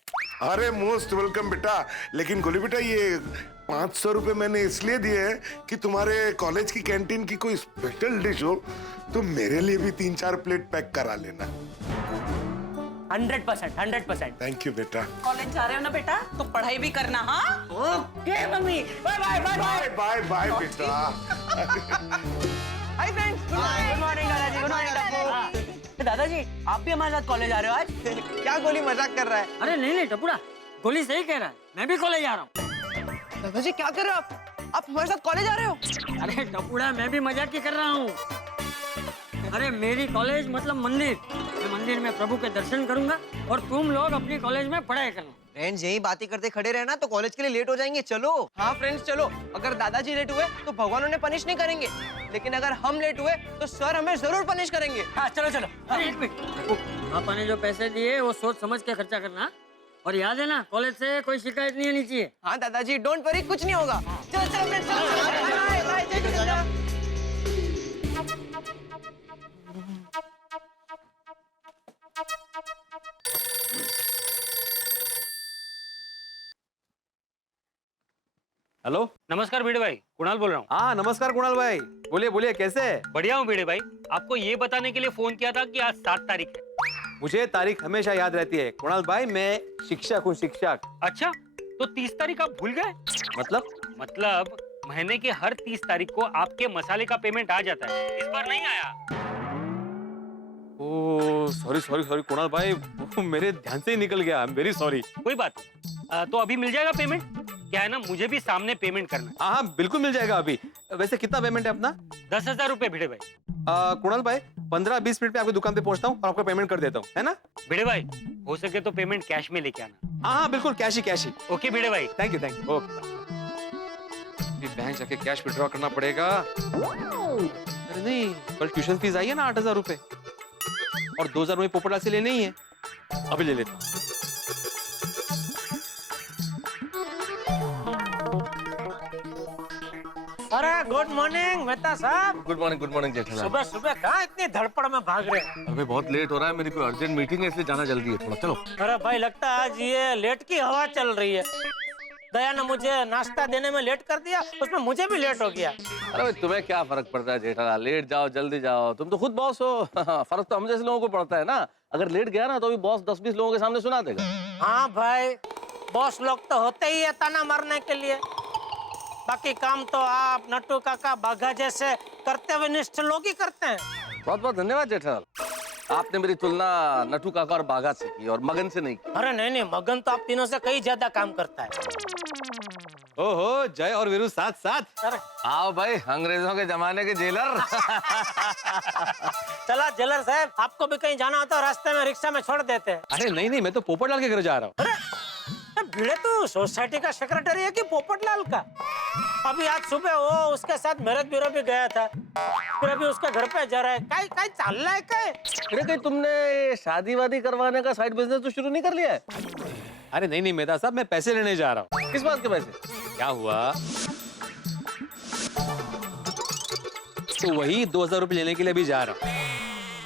अरे मोस्ट वेलकम बेटा। लेकिन गोली बेटा, ये 500 रुपए मैंने इसलिए दिए हैं कि तुम्हारे कॉलेज की कैंटीन की कोई स्पेशल डिश हो तो मेरे लिए भी 3-4 प्लेट पैक करा लेना। 100%। थैंक यू बेटा। कॉलेज जा रहे हो ना बेटा, तो पढ़ाई भी करना। हाँ okay mummy, bye bye bye bye bye bye बेटा। हाय फ्रेंड्स, गुड मॉर्निंग दादाजी। गुड मॉर्निंग दादाजी, आप भी हमारे साथ कॉलेज आ रहे हो आज? क्या गोली मजाक कर रहा है? अरे नहीं टपुड़ा, गोली सही कह रहा है, मैं भी कॉलेज आ रहा हूँ। दादाजी क्या कर रहे हो आप हमारे साथ कॉलेज आ रहे हो? अरे टपुड़ा, मैं भी मजाक ही कर रहा हूँ। अरे मेरी कॉलेज मतलब मंदिर, मैं मंदिर में प्रभु के दर्शन करूंगा और तुम लोग अपनी कॉलेज में पढ़ाई करना। फ्रेंड्स यही बातें करते खड़े रहना तो कॉलेज के लिए लेट हो जाएंगे। चलो। हाँ फ्रेंड्स चलो। अगर दादाजी लेट हुए तो भगवान उन्हें पनिश नहीं करेंगे, लेकिन अगर हम लेट हुए तो सर हमें जरूर पनिश करेंगे। हाँ चलो चलो। अरे एक मिनट, पापा ने जो पैसे दिए वो सोच समझ के खर्चा करना, और याद है ना, कॉलेज से कोई शिकायत नहीं आनी चाहिए। हाँ दादाजी, डोंट वरी, कुछ नहीं होगा। चलो चलो फ्रेंड्स, चलो। बाय बाय, जय कृष्ण। हेलो, नमस्कार भिड़े भाई, कुणाल बोल रहा हूँ। हाँ नमस्कार कुणाल भाई, बोलिए बोलिए, कैसे है? बढ़िया हूँ भिड़े भाई। आपको ये बताने के लिए फोन किया था कि आज 7 तारीख है। मुझे तारीख हमेशा याद रहती है कुणाल भाई, मैं शिक्षक हूँ, शिक्षक। अच्छा, तो 30 तारीख आप भूल गए? मतलब महीने के हर 30 तारीख को आपके मसाले का पेमेंट आ जाता है, इस बार नहीं आया। ओह सॉरी कुणाल भाई, वो मेरे ध्यान से ही निकल गया, आई एम वेरी सॉरी। कोई बात नहीं। तो अभी मिल जाएगा पेमेंट? क्या है ना, मुझे भी सामने पेमेंट करना है। हाँ बिल्कुल मिल जाएगा अभी। वैसे कितना पेमेंट है अपना? 10,000 रुपए भिड़े भाई। कुणाल भाई 15-20 मिनट में आपकी दुकान पे पहुंचता हूँ और आपका पेमेंट कर देता हूँ, है ना? भिड़े भाई हो सके तो पेमेंट कैश में लेके आना। हाँ बिल्कुल, कैश ही। ओके भिड़े भाई, थैंक यू। ओके, बैंक जाके कैश विड्रॉ करना पड़ेगा। अरे नहीं, कल ट्यूशन फीस आई है ना 8,000 रुपए, और 2,000 रुपए पोपटलाल से लेने ही है, अभी ले लेता हूँ। अरे गुड मॉर्निंग मेहता साहब। Good morning Jethalal. सुबह सुबह कहाँ इतनी धड़पड़ में भाग रहे हैं? अबे बहुत लेट हो रहा है, मेरी कोई अर्जेंट मीटिंग है इसलिए जाना जल्दी है थोड़ा। चलो। अरे भाई लगता है आज ये लेट की हवा चल रही है। दया ने मुझे नाश्ता देने में लेट कर दिया, उसमें मुझे भी लेट हो गया। अरे भाई तुम्हें क्या फर्क पड़ता है जेठालाल, लेट जाओ जल्दी जाओ, तुम तो खुद बॉस हो। फर्क तो हम जैसे लोगों को पड़ता है ना। अगर लेट गया ना तो भी बॉस 10-20 लोगों के सामने सुना देगा। हाँ भाई, बॉस लोग तो होते ही है ताना मारने के लिए, बाकी काम तो आप नट्टू काका बाघा जैसे करते हुए निष्ठ लोग ही करते हैं। बहुत बहुत धन्यवाद जेठालाल, आपने मेरी तुलना नट्टू काका और बाघा से की और मगन से नहीं की। अरे नहीं, मगन तो आप तीनों से कई ज्यादा काम करता है। ओहो, जय और वीरू साथ साथ। अरे आओ भाई, अंग्रेजों के जमाने के जेलर। चला जेलर साहब, आपको भी कहीं जाना होता है रास्ते में रिक्शा में छोड़ देते हैं। अरे नहीं, मैं तो पोपटलाल के घर जा रहा हूँ। भिड़े तो सोसाइटी का सेक्रेटरी है कि पोपटलाल का? अभी आज सुबह वो उसके साथ मैरिज ब्यूरो भी गया था, फिर अभी उसके घर पे जा रहा है। काय चल रहा है काय? अरे कहीं तुमने शादी वादी करवाने का साइड बिजनेस तो शुरू नहीं कर लिया है? अरे नहीं मेहता साहब, मैं पैसे लेने जा रहा हूँ। किस बात के पैसे? क्या हुआ, तो वही 2,000 रुपए लेने के लिए भी जा रहा हूँ।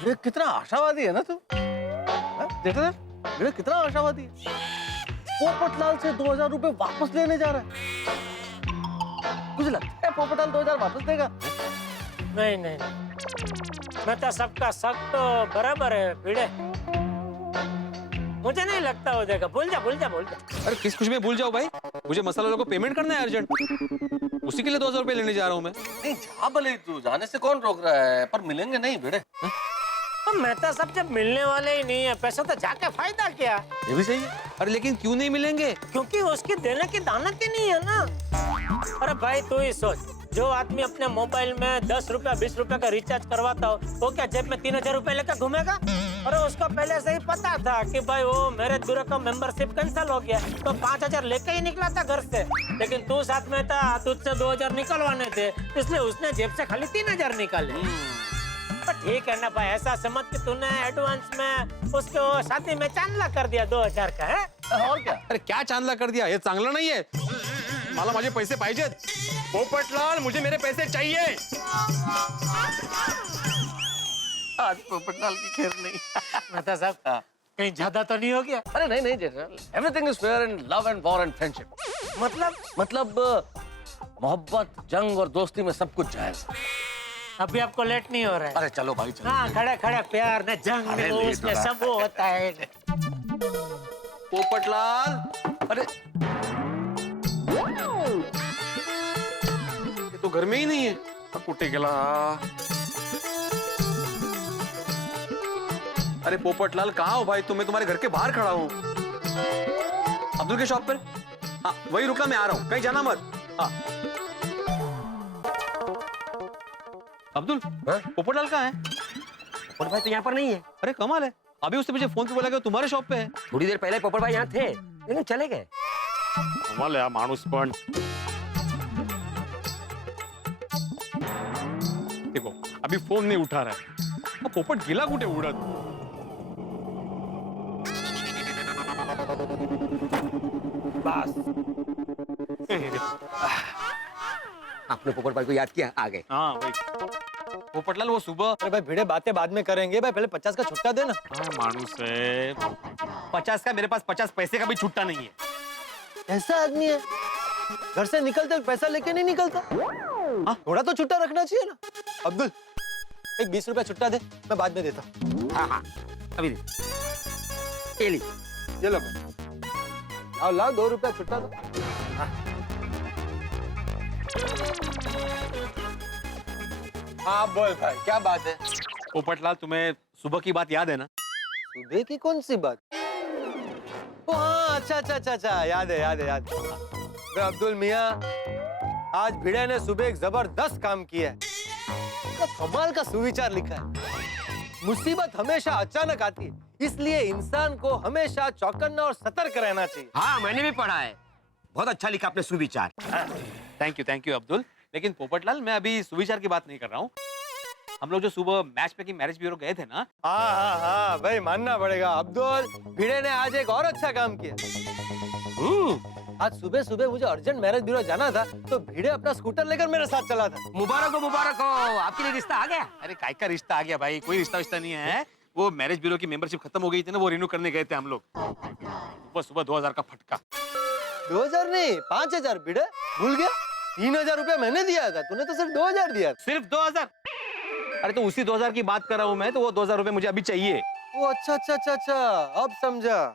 अरे कितना आशावादी है ना तू जेठालाल, कितना आशावादी है। पोपटलाल से 2000 रुपए वापस लेने जा रहा है। मुझे लगता है पोपटलाल 2000 वापस देगा। नहीं नहीं, मैं तो सबका सब तो बराबर है भिड़े, मुझे नहीं लगता हो जाएगा। भूल जा भूल जा भूल जा। अरे किस खुशी में भूल जाओ भाई, मुझे मसाला वालों को पेमेंट करना है अर्जेंट, उसी के लिए 2000 रुपए लेने जा रहा हूँ मैं। नहीं जा भले तू, जाने से कौन रोक रहा है, पर मिलेंगे नहीं भिड़े। तो मैं तो सब जब मिलने वाले ही नहीं है, पैसा तो जाके फायदा क्या। ये भी सही है। अरे लेकिन क्यों नहीं मिलेंगे? क्योंकि उसकी देने की दानत ही नहीं है ना। अरे भाई तू ही सोच, जो आदमी अपने मोबाइल में 10 रुपया 20 रुपया का रिचार्ज करवाता हो, वो क्या जेब में 3000 रुपए लेकर घूमेगा? अरे उसको पहले से ही पता था कि भाई वो मेरे ब्यूरो का मेंबरशिप कैंसिल हो गया, तो 5000 लेके ही निकला था घर से। लेकिन तू साथ में था, तुझसे 2000 निकलवाने थे, इसलिए उसने जेब से खाली 3000 निकाले। ठीक है ना भाई, ऐसा समझ कि तूने एडवांस में उसको शादी में चांदला कर दिया 2000 का है। और क्या? अरे क्या चांदला कर दिया, ये चांगला नहीं है। मला माझे पैसे पाहिजेत। पोपटलाल मुझे मेरे पैसे चाहिए। आज पोपटलाल की खैर नहीं। मेहता साहब कहीं ज्यादा तो नहीं हो गया? अरे नहीं नहीं Jetha, everything is fair in love and war and friendship. मतलब मोहब्बत, जंग और दोस्ती में सब कुछ जायज। अभी आपको लेट नहीं हो रहा है? अरे चलो भाई चलो। हाँ खड़े खड़े प्यार न जंग में उसमें सब वो होता है। पोपटलाल, अरे ये तो घर में ही नहीं है। अब कुठे गेला? अरे पोपटलाल कहाँ हो भाई? मैं तुम्हारे घर के बाहर खड़ा हूँ, अब्दुल के शॉप पर। हाँ वही रुका, मैं आ रहा हूँ, कहीं जाना मत। हाँ अब्दुल, पोपटलाल कहाँ है? पोपट भाई तो यहाँ पर नहीं है। अरे कमाल है, अभी उसने मुझे फोन पे बोला कि तुम्हारे शॉप पे है। थोड़ी देर पहले पोपट भाई यहाँ थे, लेकिन चले गए। कमाल है माणूस पण। देखो अभी फोन नहीं उठा रहा है, पोपट गेला कुठे उडत? आपने पोपट भाई को याद किया, आ गए। हाँ वही पोपटलाल, वो सुबह। अरे भाई भिड़े, बातें बाद में करेंगे भाई, पहले 50 का छुट्टा देना। माणूस है 50 का, मेरे पास 50 पैसे का भी छुट्टा नहीं है। ऐसा आदमी है, घर से निकलते पैसा लेके नहीं निकलता। हाँ थोड़ा तो छुट्टा रखना चाहिए ना। अब्दुल एक 20 रुपया छुट्टा दे, मैं बाद में देता हूँ। हाँ अभी दे। ये ली। ये लो, आओ लाओ 2 रुपया छुट्टा दो। हाँ बोल भाई, क्या बात है? पोपटलाल तुम्हें सुबह की बात याद है ना? सुबह की कौन सी बात? ओ हाँ, अच्छा, याद है। अब्दुल मियाँ, आज भिड़े ने सुबह एक जबरदस्त काम किया है। कमाल का सुविचार लिखा है। मुसीबत हमेशा अचानक आती है, इसलिए इंसान को हमेशा चौकन्ना और सतर्क रहना चाहिए। हाँ मैंने भी पढ़ा है, बहुत अच्छा लिखा आपने सुविचार। Thank you Abdul. लेकिन पोपटलाल मैं अभी सुविचार की बात नहीं कर रहा हूँ। हम लोग जो सुबह मैच पे की मैरिज ब्यूरो गए थे ना। हाँ भाई मानना पड़ेगा अब्दुल, भिड़े ने आज एक और अच्छा काम किया। आज सुबह मुझे अर्जेंट मैरिज ब्यूरो जाना था, तो भिड़े अपना स्कूटर लेकर मेरे साथ चला था। मुबारक हो, आपके लिए रिश्ता आ गया। अरे काय का रिश्ता आ गया भाई, कोई रिश्ता नहीं है। वो मैरिज ब्यूरो की मेंबरशिप खत्म हो गई थी ना, वो रिन्यू करने गए थे हम लोग। सुबह 2000 का फटका। 2000 नहीं 5000। भिड़े भूल गया, 3000 रुपया मैंने दिया था, तूने तो सिर्फ 2000 दिया। सिर्फ 2000? अरे तो उसी 2000 की बात कर रहा हूँ मैं, तो वो 2000 रुपए मुझे अभी चाहिए। ओ अच्छा, अब समझा।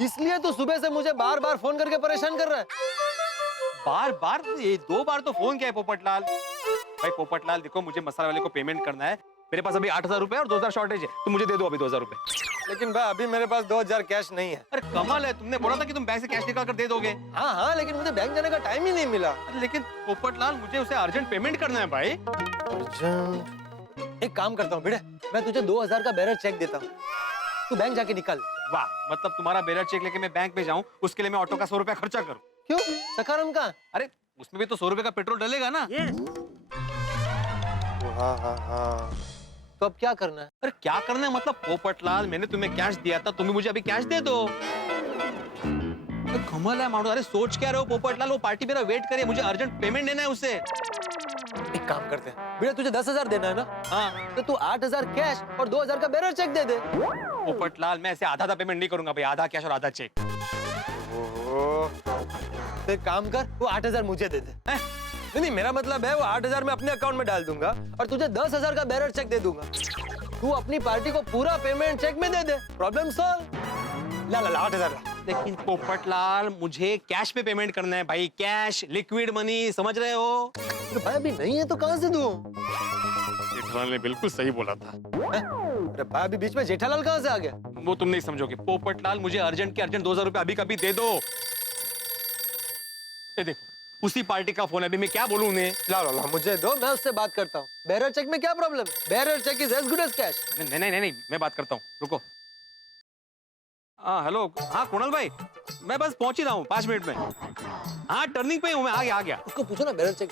इसलिए तो सुबह से मुझे बार फोन करके परेशान कर रहा है। बार? ये 2 बार तो फोन किया है पोपटलाल। भाई पोपटलाल देखो, मुझे मसाला वाले को पेमेंट करना है, मेरे पास अभी 8000 रुपए और 2000 शॉर्टेज है, तो मुझे दे दो अभी 2000 रुपए। लेकिन भाई अभी मेरे पास 2000 कैश नहीं है। अरे कमाल है, तुमने बोला था कि तुम बैंक से कैश निकाल कर दे दोगे। हाँ लेकिन मुझे बैंक जाने का टाइम ही नहीं मिला। लेकिन पोपटलाल मुझे उसे अर्जेंट पेमेंट करना है भाई। एक काम करता हूँ भिड़े, मैं तुझे 2000 का बैरर चेक देता हूँ, तू बैंक जाके निकाल। वाह, मतलब तुम्हारा बैरर चेक लेके मैं बैंक में जाऊँ, उसके लिए मैं ऑटो का 100 रुपया खर्चा करूँ? क्यों? सखाराम कहाँ? अरे उसमें भी तो 100 रुपए का पेट्रोल डलेगा ना। हाँ। तो अब क्या करना है? अरे क्या करना है मतलब पोपटलाल, मैंने तुम्हें कैश दिया था, तुम्हें मुझे अभी कैश दे दो। कमाल है मानो। अरे सोच क्या रहे हो पोपटलाल, वो पार्टी मेरा वेट करे, मुझे अर्जेंट पेमेंट देना है उसे। एक काम करते हैं भैया, तुझे 10,000 देना है ना? हाँ तो तू 8,000 कैश और 2,000 का बैरर चेक दे दे। पोपटलाल मैं ऐसे आधा पेमेंट नहीं करूंगा भाई, आधा कैश और आधा चेक। तो एक काम कर, वो 8,000 मुझे दे दे। नहीं, मेरा मतलब है वो 8,000 मैं अपने अकाउंट में डाल दूंगा और तुझे 10,000 का बैरर चेक दे दूंगा। तू अपनी पार्टी को पूरा पेमेंट चेक में दे दे, प्रॉब्लम सॉल्व। ला 8,000 ला। लेकिन पोपटलाल, मुझे कैश पे पेमेंट करना है भाई, कैश, लिक्विड मनी, समझ रहे हो? तो भाई अभी नहीं है तो कहाँ से दूं? जेठालाल ने बिल्कुल सही बोला था। अरे भाई अभी बीच में जेठालाल कहाँ से आ गया? वो तुम नहीं समझोगे। पोपटलाल, मुझे अर्जेंट के अर्जेंट 2,000 रुपए अभी कभी दे दो। ये देखो, उसी पार्टी का फोन है, अभी मैं क्या बोलूं उन्हें? ला मुझे दो, मैं उससे बात करता हूँ। बैरर चेक में क्या प्रॉब्लम है? Bearer cheque is as good as cash. नहीं, मैं बात करता हूँ, रुको। हाँ हेलो, हाँ कुणाल भाई, मैं बस पहुंच ही रहा हूँ 5 मिनट में। हाँ टर्निंग पे हूँ मैं, आ गया। उसको पूछो ना बैरर चेक।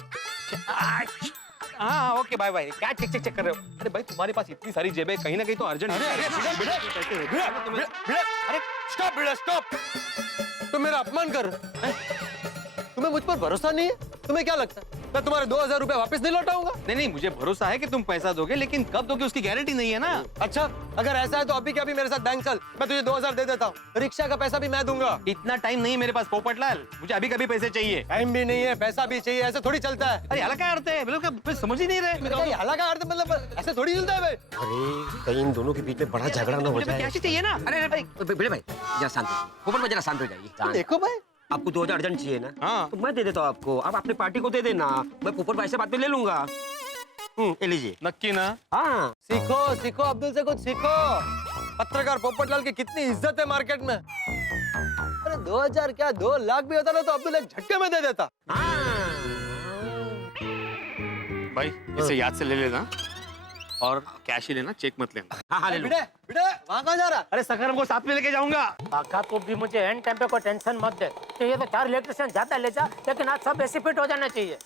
हाँ ओके बाय बाय। क्या चेक कर रहे हो? अरे भाई तुम्हारे पास इतनी सारी जेबें, कहीं ना कहीं तो अर्जेंट है। अरे स्टॉप। तुम मेरा अपमान कर रहे हो। तुम्हें मुझ पर भरोसा नहीं है? तुम्हें क्या लगता है मैं तुम्हारे 2,000 रुपए वापस नहीं लौटाऊंगा? नहीं, मुझे भरोसा है कि तुम पैसा दोगे, लेकिन कब दोगे उसकी गारंटी नहीं है ना। अच्छा, अगर ऐसा है तो अभी के अभी मेरे साथ बैंक चल, मैं तुझे 2,000 दे देता हूँ। रिक्शा का पैसा भी मैं दूंगा। इतना टाइम नहीं है मेरे पास पोपटलाल, मुझे अभी कभी पैसे चाहिए। टाइम भी नहीं है, पैसा भी चाहिए, ऐसे थोड़ी चलता है। अरे हला क्या अर्थ है? बिल्कुल समझ ही नहीं रहे। हाला का अर्थ मतलब ऐसे थोड़ी चलता है भाई। अरे कहीं इन दोनों के बीच में बड़ा झगड़ा ना हो जाए। कैश चाहिए ना। अरे भाई बेटे भाई जरा शांत हो, पोपट भाई जरा शांत हो जाइए। देखो भाई, आपको 2,000 अर्जेंट चाहिए ना? हाँ। तो मैं दे देता हूँ आपको, आप अपनी पार्टी को दे देना, मैं पोपट भाई से बात में ले लूंगा। ये लीजिए। नक्की ना? हाँ। सीखो अब्दुल से कुछ सीखो। पत्रकार पोपटलाल की कितनी इज्जत है मार्केट में। अरे 2,000 क्या 2 लाख भी होता ना तो अब्दुल एक झटके में दे देता। भाई इसे याद से ले लेना और कैश ही लेना, चेक मत लेना। हाँ ले लो। बेटे वहाँ कहाँ जा रहा? अरे सकरम को साथ में लेके जाऊंगा। काका तो भी मुझे एंड टाइम पे कोई टेंशन मत दे। ये तो 4 इलेक्ट्रिशियन जाता ले जा, लेकिन आज सब ऐसे फिट हो जाना चाहिए।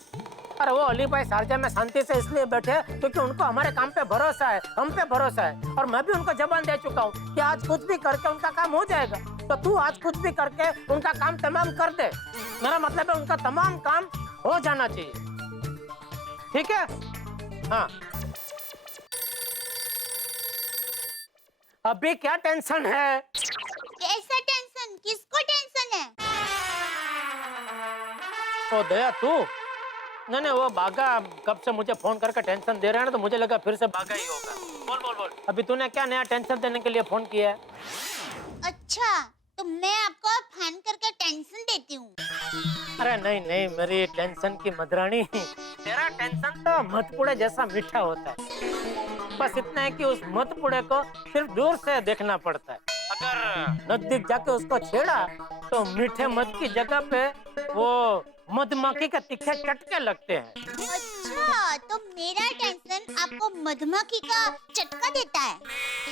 अरे वो अली भाई शारजा में शांति से इसलिए बैठे क्योंकि उनको हमारे काम पे भरोसा है, हम पे भरोसा है, और मैं भी उनको जबान दे चुका हूँ कि आज कुछ भी करके उनका काम हो जाएगा। तो तू आज कुछ भी करके उनका काम तमाम कर दे। मेरा मतलब है उनका तमाम काम हो जाना चाहिए, ठीक है? हाँ। अभी क्या टेंशन है? कैसा टेंशन? किसको टेंशन है? ओ दया तू? नहीं वो बागा कब से मुझे फोन करके टेंशन दे रहा है ना, तो मुझे लगा फिर से बागा ही होगा। बोल अभी तूने क्या नया टेंशन देने के लिए फोन किया है? अच्छा, तो मैं आपको फोन करके टेंशन देती हूँ? अरे नहीं मेरी टेंशन की मदरानी, तेरा टेंशन तो मधपुड़े जैसा मीठा होता है। बस इतना है कि उस मधपुड़े को सिर्फ दूर से देखना पड़ता है। अगर नजदीक जाके उसको छेड़ा तो मीठे मध की जगह पे वो मधुमक्खी के तीखे चटके लगते हैं। अच्छा, तो मेरा टेंशन आपको मधुमक्खी का चटका देता है?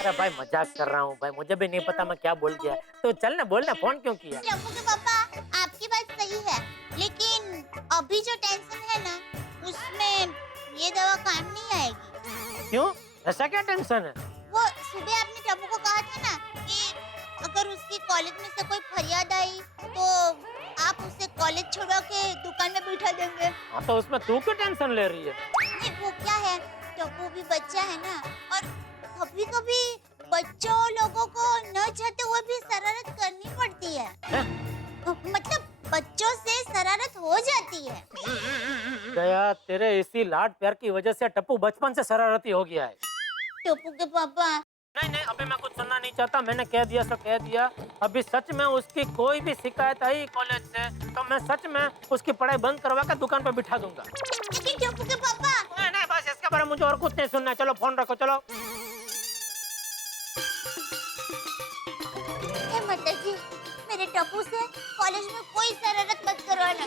अरे भाई मजाक कर रहा हूँ भाई, मुझे भी नहीं पता मैं क्या बोल गया। तो चल ना बोल ना, फोन क्यों किया? टप्पू के पापा, आपकी बात सही है, लेकिन अभी जो टेंशन है ना उसमें ये दवा काम नहीं आएगी। क्यों? ऐसा क्या टेंशन है? वो सुबह आपने टप्पू को कहा था ना कि अगर उसकी कॉलेज में से कोई फरियाद आई तो आप उसे कॉलेज छोड़ा के दुकान में बिठा देंगे। हाँ तो उसमें तू क्यों टेंशन ले रही है? नहीं वो क्या है, टप्पू भी बच्चा है ना, और कभी कभी बच्चों लोगों को न चाहते हुए भी शरारत करनी पड़ती है। मतलब बच्चों से शरारत हो जाती है। दया, तेरे इसी लाड प्यार की वजह से टप्पू बचपन से शरारती हो गया है। टप्पू के पापा, नहीं अभी मैं कुछ सुनना नहीं चाहता, मैंने कह दिया सो कह दिया। अभी सच में उसकी कोई भी शिकायत आई कॉलेज से तो मैं सच में उसकी पढ़ाई बंद करवा कर दुकान पे बिठा दूंगा। लेकिन टप्पू के पापा, नहीं बस इसके बारे में मुझे और कुछ नहीं सुनना है। चलो फोन रखो, चलो। माता जी, मेरे टप्पू से कॉलेज में कोई शरारत मत करवाना।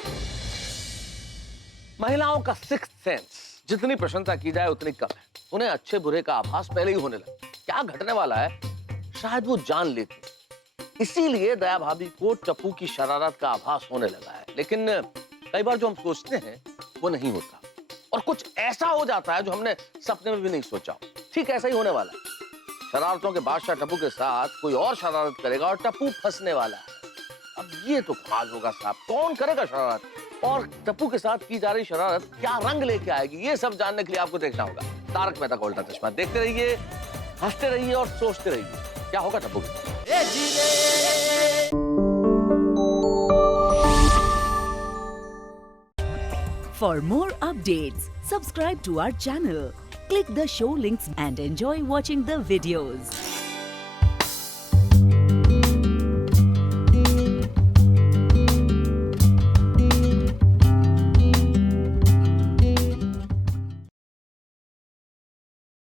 महिलाओं का सिक्स्थ सेंस जितनी प्रशंसा की जाए उतनी कम है। उन्हें अच्छे बुरे का आभास पहले ही होने लगा। क्या घटने वाला है शायद वो जान लेती, इसीलिए दया भाभी को टप्पू की शरारत का आभास होने लगा है। लेकिन कई बार जो हम सोचते हैं वो नहीं होता, और कुछ ऐसा हो जाता है जो हमने सपने में भी नहीं सोचा। ठीक ऐसा ही होने वाला है। शरारतों के बादशाह टप्पू के साथ कोई और शरारत करेगा और टप्पू फंसने वाला है। अब ये तो कमाल होगा साहब, कौन करेगा शरारत, और टप्पू के साथ की जा रही शरारत क्या रंग लेके आएगी, ये सब जानने के लिए आपको देखना होगा तारक मेहता का उल्टा चश्मा। देखते रहिए, हंसते रहिए और सोचते रहिए क्या होगा टप्पू के साथ। For more updates, subscribe to our channel, click the show links and enjoy watching the videos.